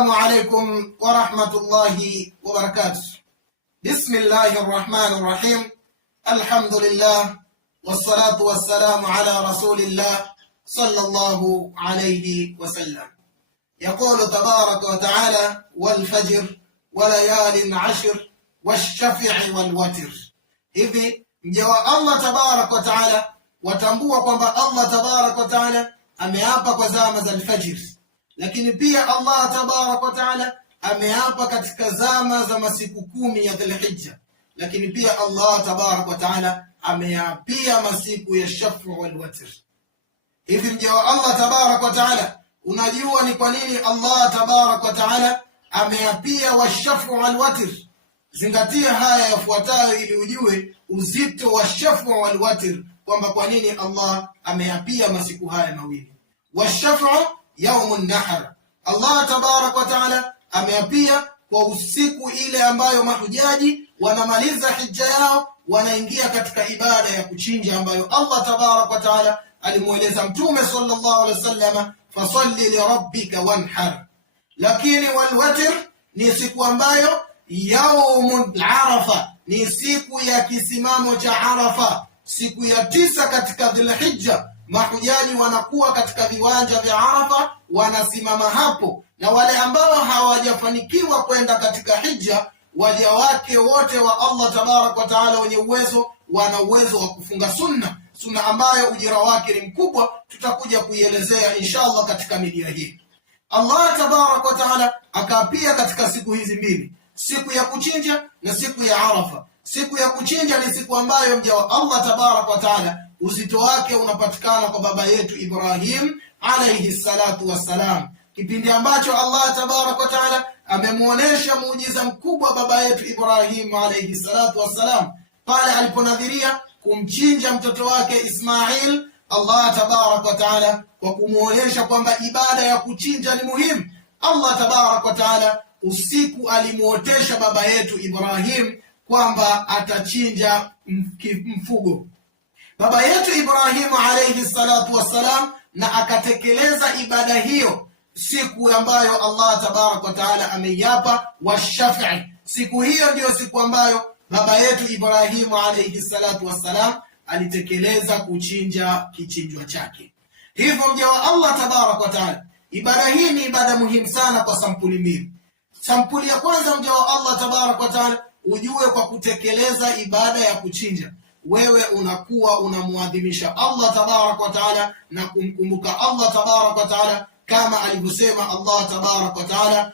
السلام عليكم ورحمة الله وبركاته. بسم الله الرحمن الرحيم. الحمد لله والصلاة والسلام على رسول الله صلى الله عليه وسلم. يقول تبارك وتعالى: والفجر وليال عشر والشفع والوتر. Hivi mja wa Allah tabarak wa taala watambua kwamba Allah tabarak wa taala ameapa kwa zama za alfajr, lakini pia Allah tabarak wa taala ameapa katika zama za masiku 10 ya Dhulhijja, lakini pia Allah tabarak wa taala ameapia masiku ya shafu wal watr. Hivi mja wa Allah tabarak wa taala, unajua ni kwa nini Allah tabarak wa taala ameapia washafu wal watr? Zingatia haya yafuatayo ili ujue uzito wa shafu wal watr, kwamba kwa nini Allah ameapia masiku haya mawili. Washafu yaumun nahar, Allah tabarak wa taala ameapia kwa usiku ile ambayo mahujaji wanamaliza hija yao, wanaingia katika ibada ya kuchinja, ambayo Allah tabarak wa taala alimueleza Mtume sallallahu alaihi wasallam, fasalli li rabbika wanhar. Lakini walwatr ni siku ambayo yaumul arafa, ni siku ya kisimamo cha Arafa, siku ya 9 katika Dhulhijja. Mahujaji wanakuwa katika viwanja vya Arafa, wanasimama hapo, na wale ambao hawajafanikiwa kwenda katika hija, waja wake wote wa Allah tabarak wa taala wenye uwezo, wana uwezo wa kufunga sunna ambayo ujira wake ni mkubwa. Tutakuja kuielezea inshallah katika media hii. Allah tabarak wa taala akaapia katika siku hizi mbili, siku ya kuchinja na siku ya Arafa. Siku ya kuchinja ni siku ambayo mja wa Allah tabarak wa taala uzito wake unapatikana kwa baba yetu Ibrahim alayhi salatu wassalam, kipindi ambacho Allah tabarak wa taala amemuonesha muujiza mkubwa baba yetu Ibrahim alayhi salatu wassalam pale aliponadhiria kumchinja mtoto wake Ismail. Allah tabarak wa taala kwa kumuonesha kwamba ibada ya kuchinja ni muhimu, Allah tabarak wa taala usiku alimuotesha baba yetu Ibrahim kwamba atachinja mfugo. Baba yetu Ibrahim alayhi salatu wassalam na akatekeleza ibada hiyo siku ambayo Allah tabarak wa taala ameiapa washafi. Siku hiyo ndiyo siku ambayo baba yetu Ibrahim alayhi salatu wassalam alitekeleza kuchinja kichinjwa chake. Hivyo mja wa Allah tabarak wa taala, ibada hii ni ibada muhimu sana kwa sampuli mbili. Sampuli ya kwanza, mja wa Allah tabarak wa taala ujue kwa kutekeleza ibada ya kuchinja, wewe unakuwa unamuadhimisha Allah tabarak wa taala na kumkumbuka Allah tabarak wa taala, kama alivyosema Allah tabarak wa taala,